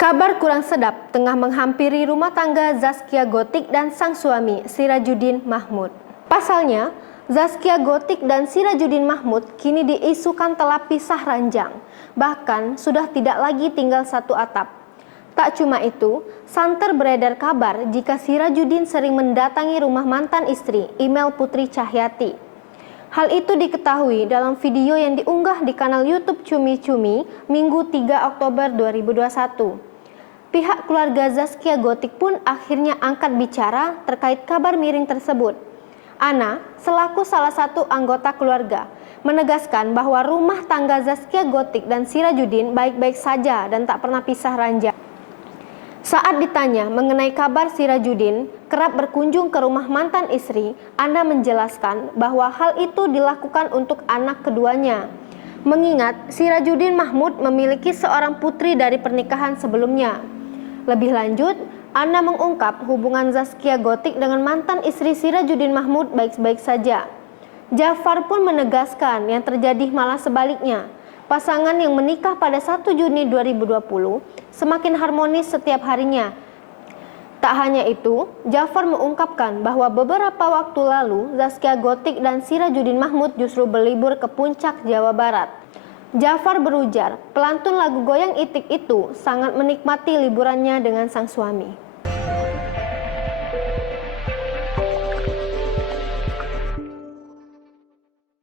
Kabar kurang sedap tengah menghampiri rumah tangga Zaskia Gotik dan sang suami Sirajuddin Mahmud. Pasalnya, Zaskia Gotik dan Sirajuddin Mahmud kini diisukan telah pisah ranjang, bahkan sudah tidak lagi tinggal satu atap. Tak cuma itu, santer beredar kabar jika Sirajuddin sering mendatangi rumah mantan istri, Email Putri Cahyati. Hal itu diketahui dalam video yang diunggah di kanal YouTube Cumi Cumi Minggu 3 Oktober 2021. Pihak keluarga Zaskia Gotik pun akhirnya angkat bicara terkait kabar miring tersebut. Ana, selaku salah satu anggota keluarga, menegaskan bahwa rumah tangga Zaskia Gotik dan Sirajuddin baik-baik saja dan tak pernah pisah ranjang. Saat ditanya mengenai kabar Sirajuddin kerap berkunjung ke rumah mantan istri, Ana menjelaskan bahwa hal itu dilakukan untuk anak keduanya. Mengingat Sirajuddin Mahmud memiliki seorang putri dari pernikahan sebelumnya. Lebih lanjut, Ana mengungkap hubungan Zaskia Gotik dengan mantan istri Sirajuddin Mahmud baik-baik saja. Jafar pun menegaskan yang terjadi malah sebaliknya. Pasangan yang menikah pada 1 Juni 2020 semakin harmonis setiap harinya. Tak hanya itu, Jafar mengungkapkan bahwa beberapa waktu lalu Zaskia Gotik dan Sirajuddin Mahmud justru berlibur ke puncak Jawa Barat. Jafar berujar, pelantun lagu Goyang Itik itu sangat menikmati liburannya dengan sang suami.